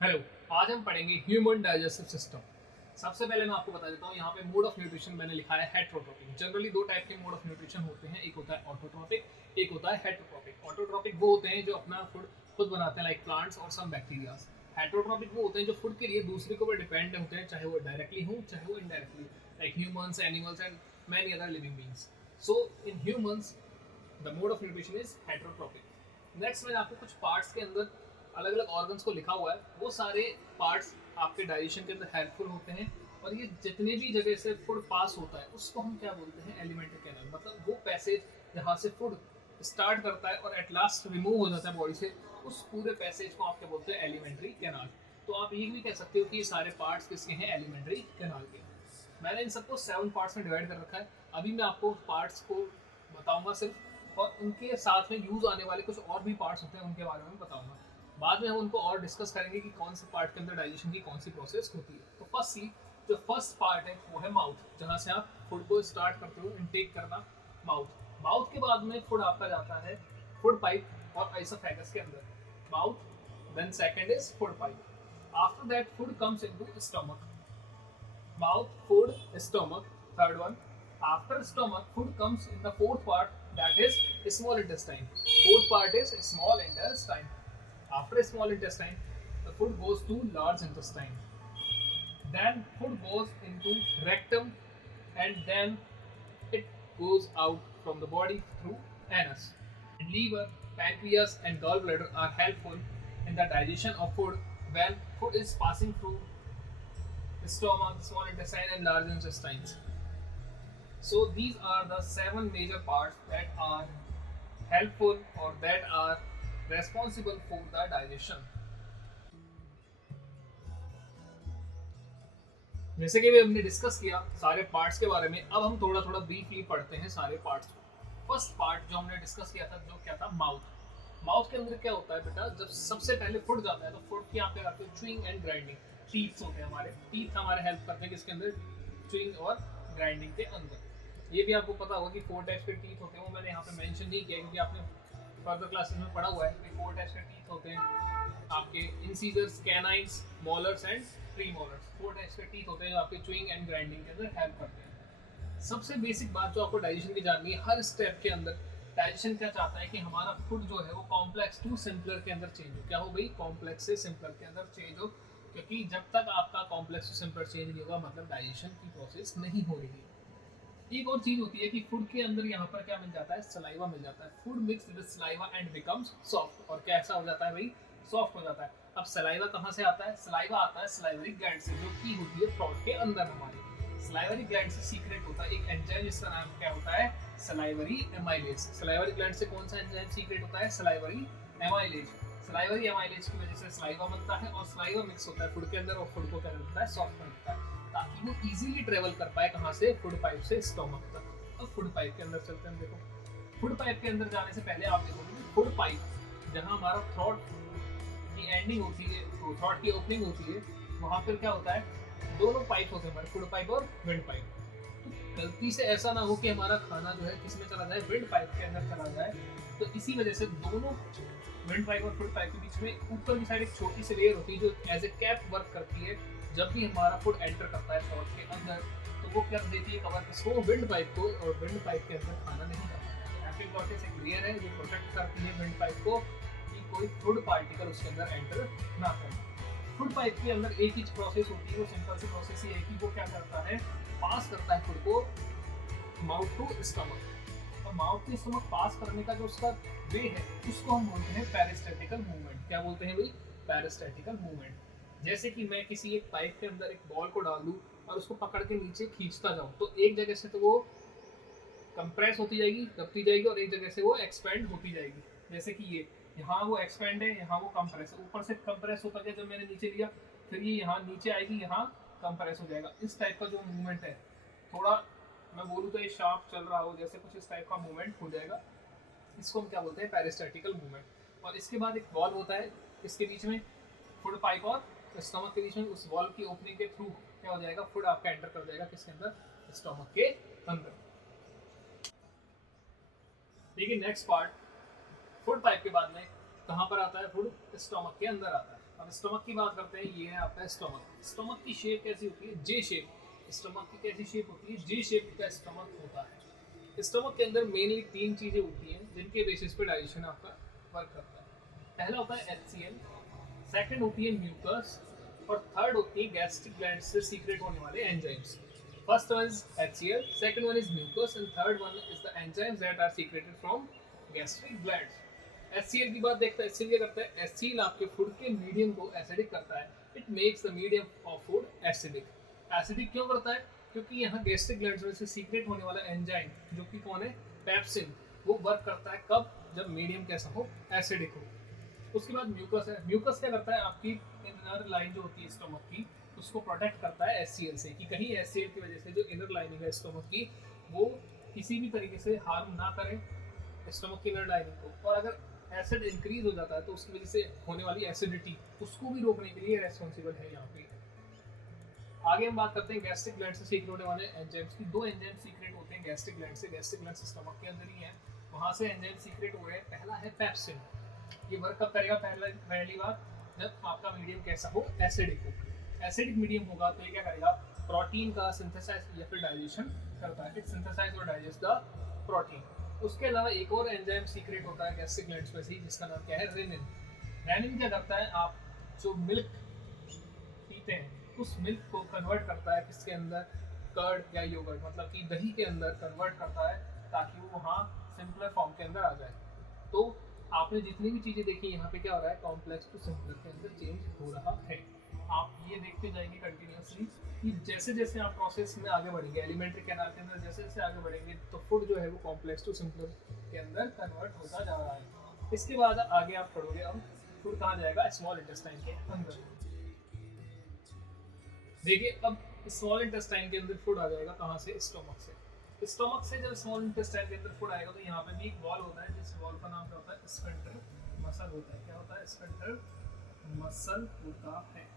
Hello. आज हम पढ़ेंगे ह्यूमन डाइजेस्टिव सिस्टम। सबसे पहले मैं आपको बता देता हूँ, यहाँ पे मोड ऑफ न्यूट्रिशन मैंने लिखा है हेट्रोट्रोपिक। जनरली दो टाइप के मोड ऑफ न्यूट्रिशन होते हैं, एक होता है ऑटोट्रोपिक, एक होता है हेट्रोट्रोपिक। ऑटोट्रोपिक वो होते हैं जो अपना फूड खुद बनाते हैं, लाइक प्लांट्स और सम बैक्टीरियाज। हेट्रोट्रोपिक वो होते हैं जो फूड के लिए दूसरे के ऊपर डिपेंड होते हैं, चाहे वो डायरेक्टली हो चाहे वो indirectly, like humans, animals and many other living beings. So in humans the mode of nutrition is heterotrophic. Next मैंने आपको कुछ पार्ट्स के अंदर अलग अलग ऑर्गन्स को लिखा हुआ है, वो सारे पार्ट्स आपके डाइजेशन के अंदर हेल्पफुल होते हैं। और ये जितने भी जगह से फूड पास होता है उसको हम क्या बोलते हैं, एलिमेंट्री कैनल। मतलब वो पैसेज जहाँ से फूड स्टार्ट करता है और एट लास्ट रिमूव हो जाता है बॉडी से, उस पूरे पैसेज को आप क्या बोलते हैं, एलिमेंट्री कैनाल। तो आप ये भी कह सकते हो कि ये सारे पार्ट्स किसके हैं, एलिमेंट्री कैनाल के। मैंने इन सबको 7 पार्ट्स में डिवाइड कर रखा है। अभी मैं आपको पार्ट्स को बताऊंगा सिर्फ, और उनके साथ में यूज आने वाले कुछ और भी पार्ट्स होते हैं उनके बारे में बताऊंगा। बाद में हम उनको और डिस्कस करेंगे कि कौन से पार्ट के अंदर डाइजेशन की कौन सी प्रोसेस होती है। तो फर्स्टली जो फर्स्ट पार्ट है वो है माउथ, जहाँ से आप फूड को स्टार्ट करते हो इनटेक करना, माउथ। माउथ के बाद में फूड आपका जाता है फूड पाइप और आइसोफेगस के अंदर। Mouth, then second is food pipe. After that food comes into stomach. Mouth, food, stomach, third one. After stomach, food comes in the fourth part, that is small intestine. Fourth part is small intestine. After small intestine, the food goes to large intestine. Then food goes into rectum, and then it goes out from the body through anus. And liver, pancreas, and gallbladder are helpful in the digestion of food when food is passing through stomach, small intestine, and large intestines. So these are the 7 major parts that are helpful or that are responsible for the digestion. जैसे कि भी हमने discuss किया सारे parts के बारे में, अब हम थोड़ा थोड़ा ब्रीफली पढ़ते हैं सारे पार्ट्स को। फर्स्ट पार्ट जो हमने डिस्कस किया था, जो क्या था, माउथ। माउथ के अंदर क्या होता है बेटा, जब सबसे पहले फूड जाता है तो फूड की यहाँ पे आते हैं च्यूइंग एंड ग्राइंडिंग। टीथ होते हैं हमारे, टीथ हमारे हेल्प करते हैं किसके अंदर, च्यूइंग और ग्राइंडिंग के अंदर। ये भी आपको पता होगा कि 4 टाइप्स के टीथ होते हैं, वो मैंने यहाँ पे मेंशन नहीं किया क्योंकि आपने फर्दर क्लासेस में पढ़ा हुआ है कि 4 टाइप्स के टीथ होते हैं आपके, incisors, canines, molars and premolars. 4 types के टीथ होते हैं जो आपके च्यूइंग एंड ग्राइंडिंग के अंदर हेल्प करते हैं। सबसे बेसिक बात जो आपको डाइजेशन की जाननी है, हर स्टेप के अंदर डाइजेशन क्या चाहता है कि हमारा फूड जो है वो कॉम्प्लेक्स टू सिंपलर के अंदर चेंज हो। क्या हो भाई, कॉम्प्लेक्स से सिंपलर के अंदर चेंज हो, क्योंकि जब तक आपका कॉम्प्लेक्स टू सिंपलर चेंज नहीं होगा मतलब डाइजेशन की प्रोसेस नहीं हो रही है। एक और चीज होती है कि फूड के अंदर यहाँ पर क्या मिल जाता है, सलाइवा मिल जाता है। Food mix with saliva and becomes soft, और कैसा हो जाता है भाई, सॉफ्ट हो जाता है। अब सलाइवा कहाँ से आता है, सलाइवा आता है सलाइवरी ग्लैंड से, जो की होती है थ्रोट के अंदर हमारे। सलाइवरी ग्लैंड से सीक्रेट होता है एक एंजाइम जिसका नाम क्या होता है, सलाइवरी एमाइलेज। सलाइवरी ग्लैंड से कौन सा एंजाइम सीक्रेट होता है, सलाइवरी एमाइलेज। सलाइवरी एमाइलेज की वजह से सलाइवा बनता है और सलाइवा मिक्स होता है फूड के अंदर, और फूड को क्या करता है, सॉफ्ट बनता है, ताकि वो इजीली ट्रेवल कर पाए कहाँ से, फूड पाइप से स्टोमक तक। अब फूड पाइप के अंदर चलते हैं। देखो फूड पाइप के अंदर जाने से पहले आप देखोगे फूड पाइप जहाँ हमारा थ्रोट की एंडिंग होती है, थ्रोट की ओपनिंग होती है, वहाँ पर क्या होता है, दोनों पाइप होते हैं हमारे, फूड पाइप और विंड पाइप। तो गलती से ऐसा ना हो कि हमारा खाना जो है किसमें चला जाए, विंड पाइप के अंदर चला जाए। तो इसी वजह से दोनों विंड पाइप और फूड पाइप के बीच में ऊपर की साइड एक छोटी सी लेयर होती है जो एज ए कैप वर्क करती है। जब भी हमारा फूड एंटर करता है थ्रोट के अंदर तो वो कर देती है कवर इसको, विंड पाइप को, और विंड पाइप के अंदर खाना नहीं जाता है। एपिग्लॉटिस एक लेयर है जो प्रोटेक्ट करती है विंड पाइप को कि कोई फूड पार्टिकल उसके अंदर एंटर ना करे। फूड पाइप के अंदर एक ही प्रोसेस होती है, वो सिंपल सी प्रोसेस ही है कि वो क्या करता है, पास करता है फूड को माउथ टू स्टमक। तो माउथ टू स्टमक पास करने का जो उसका वे है उसको हम बोलते हैं पेरिस्टेटिकल मूवमेंट। क्या बोलते हैं भाई, पेरिस्टेटिकल मूवमेंट। जैसे कि मैं किसी एक पाइप के अंदर एक बॉल को डाल दूं और उसको पकड़ के नीचे खींचता जाऊं, तो एक जगह से तो वो कंप्रेस होती जाएगी, दबती जाएगी, और एक जगह से वो एक्सपेंड होती जाएगी। जैसे कि ये यहाँ वो एक्सपेंड है, यहाँ वो कंप्रेस है, ऊपर से कंप्रेस होता गया जब मैंने नीचे लिया, फिर ये यहाँ नीचे आएगी, यहाँ कंप्रेस हो जाएगा। इस टाइप का जो मूवमेंट है, थोड़ा मैं बोलूँ तो ये शार्प चल रहा हो जैसे कुछ, इस टाइप का मूवमेंट हो जाएगा। इसको हम क्या बोलते हैं, पेरिस्टेटिकल मूवमेंट। और इसके बाद एक वॉल्व होता है इसके बीच में, फूड पाइप और स्टमक के बीच में। उस वॉल्व की ओपनिंग के थ्रू क्या हो जाएगा, फूड आपका एंटर कर जाएगा किसके अंदर, स्टमक के अंदर। देखिए नेक्स्ट पार्ट, फूड पाइप के बाद में कहाँ पर आता है, फूड स्टमक के अंदर आता है। अब स्टमक की बात करते हैं, ये है आपका स्टमक। स्टमक की शेप कैसी होती है? जे शेप। स्टमक की कैसी शेप होती है? जे शेप का स्टमक होता है। स्टमक के अंदर मेनली 3 चीज़ें होती हैं जिनके बेसिस पे डाइजेशन आपका वर्क करता है। पहला होता है HCl, सेकंड होती है म्यूकस, और थर्ड होती है गैस्ट्रिक ग्लैंड से सीक्रेट होने वाले enzymes. First one is HCl, second one is mucus, and third one is the enzymes that are secreted from gastric glands. HCl की बात देखते हैं। HCl क्या करता है? HCl आपके फूड के मीडियम को एसिडिक करता है। It makes the medium of food acidic. Acidic क्यों करता है? क्योंकि यहाँ गैस्ट्रिक ग्लैंड्स में से सीक्रेट होने वाला एंजाइम जो कि कौन है? पेप्सिन, वो वर्क करता है कब? जब मीडियम कैसा हो? एसिडिक हो। उसके बाद म्यूकस है। म्यूकस क्या करता है? आपकी इनर लाइन जो होती है स्टमक की, उसको प्रोटेक्ट करता है HCl से, कि कहीं HCl की वजह से जो इनर लाइनिंग है स्टमक की, वो किसी भी तरीके से हार्म ना करे स्टमक की इनर लाइनिंग को। और अगर एसिड इंक्रीज हो जाता है तो उसकी वजह से होने वाली एसिडिटी, उसको भी रोकने के लिए रेस्पॉन्सिबल है यहाँ पे। आगे हम बात करते हैं गैस्ट्रिक ग्लैंड से सीक्रेट होने वाले एंजाइम्स की। 2 एंजाइम सीक्रेट होते हैं गैस्ट्रिक ग्लैंड से। गैस्ट्रिक ग्लैंड स्टमक के अंदर ही है, वहाँ से एंजाइम सीक्रेट हो रहे हैं। पहला है पेप्सिन। ये वर्क कब करेगा? पहली बार जब आपका मीडियम कैसा हो? एसिडिक हो। एसिडिक मीडियम होगा तो ये क्या करेगा? प्रोटीन का सिंथेसाइज या फिर डाइजेशन करता है। इट सिंथेसाइज और डाइजेस्ट द प्रोटीन। उसके अलावा एक और एंजाइम सीक्रेट होता है गैस्ट्रिक ग्लैंड्स में से, जिसका नाम क्या है? रेनिन। रेनिन क्या करता है? आप जो मिल्क पीते हैं उस मिल्क को कन्वर्ट करता है किसके अंदर? कर्ड या योगर्ट, मतलब कि दही के अंदर कन्वर्ट करता है, ताकि वो वहाँ सिंपलर फॉर्म के अंदर आ जाए। तो आपने जितनी भी चीज़ें देखी, यहाँ पे क्या हो रहा है? कॉम्प्लेक्स टू सिंपलर के अंदर चेंज हो रहा है। आप ये देखते जाएंगे कंटिन्यूसली कि जैसे जैसे आप प्रोसेस में आगे बढ़ेंगे, एलिमेंट्री कैनाल के अंदर जैसे जैसे आगे बढ़ेंगे, तो फूड जो है वो कॉम्प्लेक्स टू सिंपलर के अंदर कन्वर्ट होता जा रहा है। इसके बाद आगे आप पढ़ोगे, अब फूड कहाँ जाएगा? स्मॉल इंटेस्टाइन के अंदर। देखिए, अब स्मॉल इंटेस्टाइन के अंदर फूड आ जाएगा कहाँ से? स्टोमक से। स्टोमक से जब स्मॉल इंटेस्टाइन के अंदर फूड आएगा तो यहाँ पे भी एक वॉल होता है, जिस वॉल का नाम क्या होता है? स्फिंक्टर मसल होता है। क्या होता है? स्फिंक्टर मसल होता है।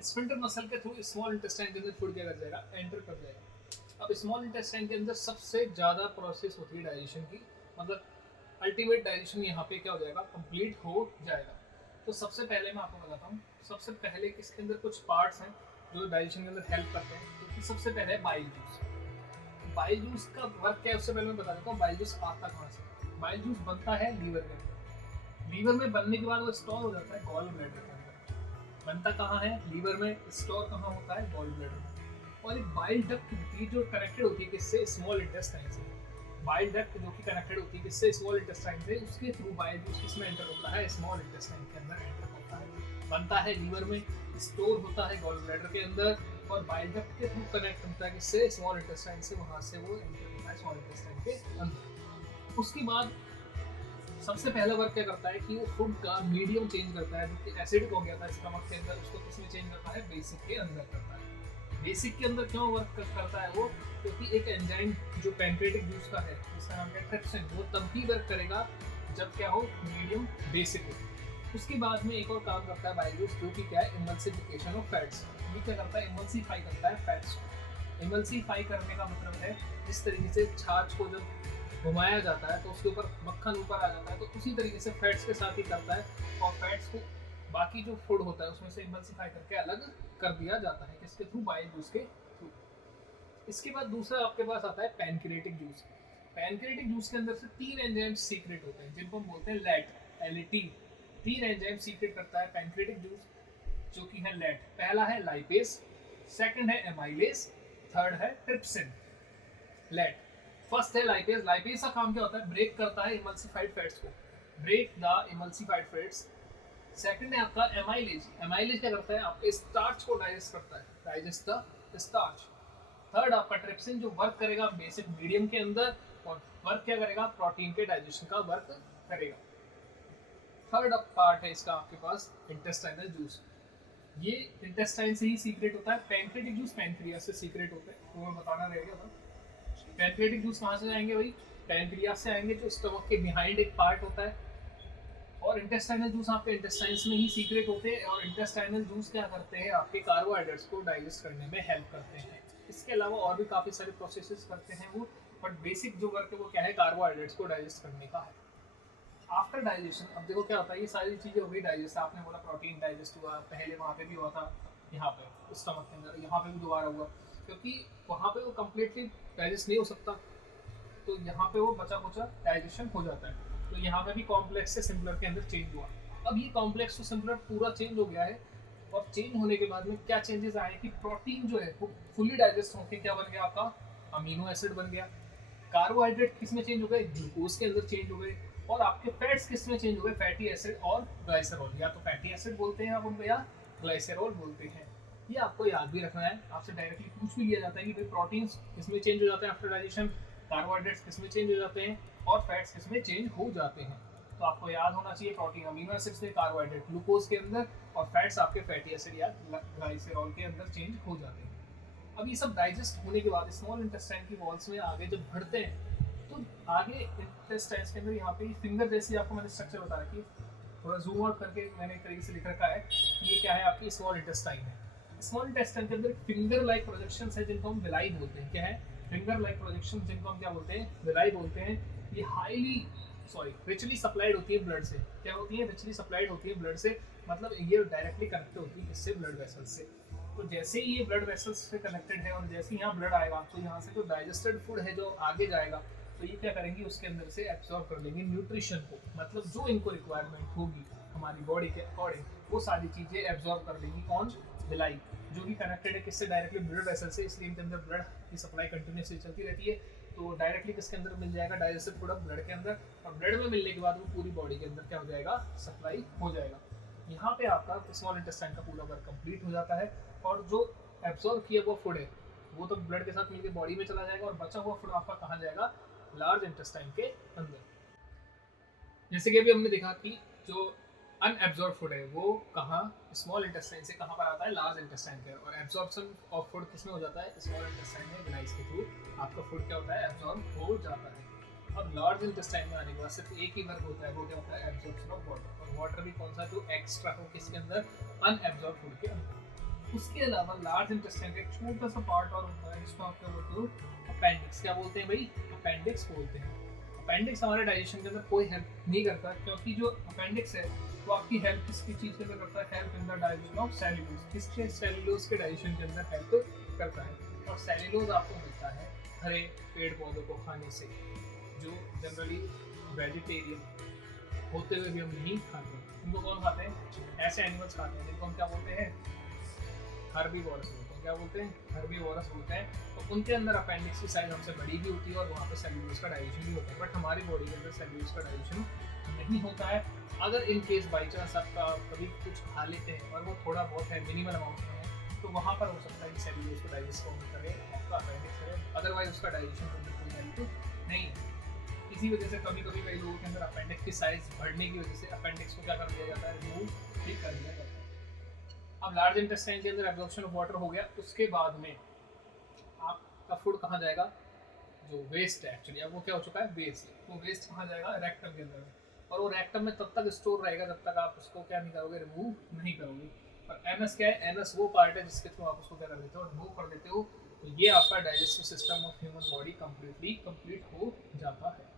स्फिंक्टर मसल के थ्रू स्मॉल इंटेस्टाइन के अंदर फूड क्या कर जाएगा? एंटर कर जाएगा। अब स्मॉल इंटेस्टाइन के अंदर सबसे ज़्यादा प्रोसेस होती है डाइजेशन की, मतलब अल्टीमेट डाइजेशन यहाँ पे क्या हो जाएगा? कंप्लीट हो जाएगा। तो सबसे पहले मैं आपको बताता हूँ, सबसे पहले इसके अंदर कुछ पार्ट्स हैं जो डाइजेशन के अंदर हेल्प करते हैं। तो सबसे पहले बाइल जूस। बाइल जूस का वर्क क्या है उससे पहले मैं बता देता हूँ। बाइल जूस आता कहाँ से? बाइल जूस बनता है लीवर में। लीवर में बनने के बाद वो स्टोर हो जाता है गॉल ब्लैडर के अंदर। बनता कहाँ है? लीवर में। स्टोर कहाँ होता है? गॉल ब्लैडर में। और एक बाइल डक्ट होती है जो कनेक्टेड होती है किससे? स्मॉल इंटेस्टाइन से। बाइल डक्ट जो कि कनेक्टेड होती है किससे? स्मॉल इंटेस्टाइन से। उसके थ्रू बाइल जूस किसमें एंटर होता है? स्मॉल इंटेस्टाइन के अंदर एंटर होता है। बनता है लीवर में, स्टोर होता है गॉल ब्लैडर के अंदर, और बाइल डक्ट के थ्रू कनेक्ट होता है किससे? स्मॉल इंटेस्टाइन से। वहाँ से वो एंटर होता है स्मॉल इंटेस्टाइन के अंदर। उसके बाद सबसे पहला वर्क क्या करता है कि वो फूड का मीडियम चेंज करता है, जो कि एसिडिक हो गया था स्टमक के अंदर, उसको किसमें चेंज करता है? बेसिक के अंदर करता है। बेसिक के अंदर क्यों वर्क करता है वो? क्योंकि एक एंजाइम जो पैंक्रियाटिक जूस का है, जिसका नाम है ट्रिप्सिन, वो तब ही वर्क करेगा जब क्या हो? मीडियम बेसिक हो। उसके बाद में एक और काम करता है बाइल जूस, जो कि क्या है? Emulsification of fats. ये क्या करता है? इमल्सीफाई करता है फैट्स को। इमल्सीफाई करने का मतलब है जिस तरीके से छाछ को जब घुमाया जाता है तो उसके ऊपर मक्खन ऊपर आ जाता है, तो उसी तरीके से फैट्स के साथ ही करता है, और फैट्स को बाकी जो फूड होता है उसमें से इमल्सीफाई करके अलग कर दिया जाता है। किसके थ्रू? बाइल जूस के थ्रू। इसके बाद दूसरा आपके पास आता है पैनक्रियाटिक जूस। पैनक्रियाटिक जूस के अंदर से 3 एंजाइम सीक्रेट होते हैं जिनको हम बोलते हैं लैट, LAT। 3 एंजाइम सीक्रेट करता है पैनक्रियाटिक जूस, जो कि है लैट। पहला है लाइपेज, सेकंड है एमाइलेज, थर्ड है ट्रिप्सिन। लैट फर्स्ट है लाइपेज। लाइपेज का काम क्या होता है? ब्रेक करता है इमल्सिफाइड फैट्स को, break the emulsified fats. Second है आपका एमाइलेज। एमाइलेज क्या करता है? आपके स्टार्च को डाइजेस्ट करता है, डाइजेस्ट द स्टार्च। थर्ड आपका ट्रिप्सिन, जो वर्क करेगा बेसिक मीडियम के अंदर, और वर्क क्या करेगा? प्रोटीन के डाइजेशन का वर्क करेगा। थर्ड पार्ट है इसका आपके पास इंटेस्टाइनल जूस। ये इंटेस्टाइन से ही सीक्रेट होता है। पैंक्रियाटिक जूस पैंक्रियास से सीक्रेट होता है, वो मैं बताना रह गया था। पैंक्रियाटिक जूस कहाँ से आएंगे भाई? पैंक्रियास से आएंगे, जो स्टमक के बिहाइंड एक पार्ट होता है। और इंटेस्टाइनल जूस आपके इंटेस्टाइन्स में ही सीक्रेट होते हैं, और इंटेस्टाइनल जूस क्या करते हैं? आपके कार्बोहाइड्रेट्स को डाइजेस्ट करने में हेल्प करते हैं। इसके अलावा और भी काफ़ी सारे प्रोसेसेस करते हैं वो, बट बेसिक जो वर्क है वो क्या है? कार्बोहाइड्रेट्स को डाइजेस्ट करने का है। आफ्टर डाइजेशन अब देखो क्या होता है, ये सारी चीज़ें हो गई डाइजेस्ट, आपने बोला प्रोटीन डाइजेस्ट हुआ, पहले वहाँ पे भी हुआ था, यहाँ पे स्टमक के अंदर, यहाँ पे भी दोबारा हुआ, क्योंकि वहाँ पे वो कम्प्लीटली डाइजेस्ट नहीं हो सकता, तो यहाँ पे वो बचा कुचा डाइजेशन हो जाता है। तो यहाँ पे भी कॉम्प्लेक्स से सिंपलर के अंदर चेंज हुआ। अब ये कॉम्प्लेक्स टू सिंपलर पूरा चेंज हो गया है, और चेंज होने के बाद में क्या चेंजेस आए कि प्रोटीन जो है वो फुली डाइजेस्ट होकर क्या बन गया, आपका अमीनो एसिड बन गया। कार्बोहाइड्रेट किस में चेंज हो गए, ग्लूकोज के अंदर चेंज हो गए। और आपके फैट्स किस में चेंज हो गए, फैटी एसिड और ग्लाइसरॉल, या तो फैटी एसिड बोलते हैं आप उनको, या ग्लाइसरॉल बोलते हैं। ये आपको याद भी रखना है, आपसे डायरेक्टली पूछ भी लिया जाता है कि भाई प्रोटीन्स किस में चेंज हो जाते हैं आफ्टर डाइजेशन, कार्बोहाइड्रेट्स किस में चेंज हो जाते हैं, और फैट्स किस में चेंज हो जाते हैं। तो आपको याद होना चाहिए प्रोटीन अमीनो एसिड्स में, कार्बोहाइड्रेट ग्लूकोज के अंदर, और फैट्स आपके फैटी एसिड या ग्लाइसरॉल के अंदर चेंज हो जाते हैं। अब ये सब डाइजेस्ट होने के बाद स्मॉल इंटेस्टाइन की वॉल्स में आगे जब बढ़ते हैं, तो आगे इंटेस्टाइन्स के अंदर यहाँ पे फिंगर जैसी आपको मैंने स्ट्रक्चर बता रखी है, थोड़ा जूम आउट करके मैंने एक तरीके से लिख रखा है। ये क्या है, आपकी स्मॉल इंटेस्टाइन है। स्मॉल इंटेस्टाइन के अंदर फिंगर लाइक प्रोजेक्शंस है जिनको हम विलाई बोलते हैं। क्या है, फिंगर लाइक प्रोजेक्शन, जिनको हम क्या बोलते हैं, विलाई बोलते हैं। ये हाईली रिचली सप्लाइड होती है ब्लड से। क्या होती है, रिचली सप्लाइड होती है ब्लड से, मतलब ये डायरेक्टली कनेक्ट होती है किससे, ब्लड वेसल्स से। तो जैसे ही ये ब्लड वेसल्स से कनेक्टेड है और जैसे ही यहाँ ब्लड आएगा, तो यहाँ से जो डाइजेस्टेड फूड है जो आगे जाएगा, तो ये क्या करेंगे, उसके अंदर से एब्जॉर्ब कर लेंगे न्यूट्रिशन को, मतलब जो इनको रिक्वायरमेंट होगी हमारी बॉडी के अकॉर्डिंग, वो सारी चीज़ें एब्जॉर्ब कर लेंगी। कौन, विलाई, जो कि कनेक्टेड है किससे, डायरेक्टली ब्लड वेसल से, इसलिए इनके अंदर ब्लड की सप्लाई कंटिन्यूसली चलती रहती है। तो डायरेक्टली किसके अंदर मिल जाएगा, डाइजेस्टेड फूड ब्लड के अंदर, और ब्लड में मिलने के बाद वो पूरी बॉडी के अंदर क्या हो जाएगा, सप्लाई हो जाएगा। यहाँ पे आपका स्मॉल इंटेस्टाइन का पूरा वर्क कंप्लीट हो जाता है, और जो एब्जॉर्ब किया हुआ फूड है वो तो ब्लड के साथ मिलकर बॉडी में चला जाएगा, और बचा हुआ फूड आपका कहाँ जाएगा, लार्ज इंटेस्टाइन के अंदर। जैसे कि अभी हमने देखा कि जो अनएब्जॉर्ब फूड है वो कहाँ, स्मॉल इंटेस्टाइन से कहाँ पर आता है, लार्ज इंटेस्टाइन के। और एब्जॉर्प्शन ऑफ फूड किसमें हो जाता है, स्मॉल इंटेस्टाइन में, विलाइस के थ्रू आपका फूड क्या होता है, एब्जॉर्ब हो जाता है। अब लार्ज इंटेस्टाइन में आने के बाद सिर्फ एक ही वर्क होता है, वो क्या होता है, एब्जॉर्प्शन ऑफ वाटर। और वाटर भी कौन सा, जो एक्स्ट्रा हो किसके अंदर, अनएब्जॉर्ब फूड के अंदर। उसके अलावा लार्ज इंटेस्टाइन का एक छोटा सा पार्ट और होता है जिसको आप क्या बोलते हो, अपेंडिक्स। क्या बोलते हैं भाई, अपेंडिक्स बोलते हैं। अपेंडिक्स हमारे डाइजेशन के अंदर कोई हेल्प नहीं करता, क्योंकि जो अपेंडिक्स है वो आपकी हेल्प किसकी चीज़ के अंदर करता है, help in the digestion of cellulose. किसके, सेल्यूलोज के डाइजेशन के अंदर हेल्प करता है। और सेल्यूलोज आपको मिलता है हरे पेड़ पौधों को खाने से, जो जनरली वेजिटेरियन होते हुए भी हम नहीं खाते। उनको कौन खाते हैं, ऐसे एनिमल्स खाते हैं जिनको हम क्या बोलते हैं, हर्बीवोरस बोलते हैं। क्या बोलते हैं, हर्बीवोरस बोलते हैं। तो उनके अंदर अपेंडिक्स की साइज हमसे बड़ी भी होती है, और वहाँ पे सेल्यूलोज का डाइजेशन भी होता है। बट हमारी बॉडी के अंदर सेल्यूलोज का डाइजेशन नहीं होता है। अगर इन केस बाई चांस आपका कभी कुछ खा लेते हैं और वो थोड़ा बहुत है, मिनिमल अमाउंट में है, तो वहाँ पर हो सकता है कि सेल्यूलोज को डाइजेस्ट कौन करे, आपका अपेंडिक्स करे। अदरवाइज उसका डाइजेशन के अंदर कोई हेल्प नहीं है। इसी वजह से कभी कभी कई लोगों के अंदर अपेंडिक्स की साइज बढ़ने की वजह से अपेंडिक्स को क्या कर दिया जाता है, रिमूव ठीक कर दिया जाता है। अब लार्ज इंटेस्टाइन के अंदर एब्जॉर्प्शन ऑफ वाटर हो गया, उसके बाद में आपका फूड कहाँ जाएगा, जो वेस्ट है एक्चुअली, अब वो क्या हो चुका है, वेस्ट। वो वेस्ट कहाँ जाएगा, रेक्टम के अंदर। और वो रेक्टम में तब तक स्टोर रहेगा जब तक आप उसको क्या नहीं करोगे, रिमूव नहीं करोगे। और एनस क्या है, एनस वो पार्ट है जिसके थ्रू आप उसको क्या कर देते हो, रिमूव कर देते हो। तो ये आपका digestive system of human body complete हो जाता है।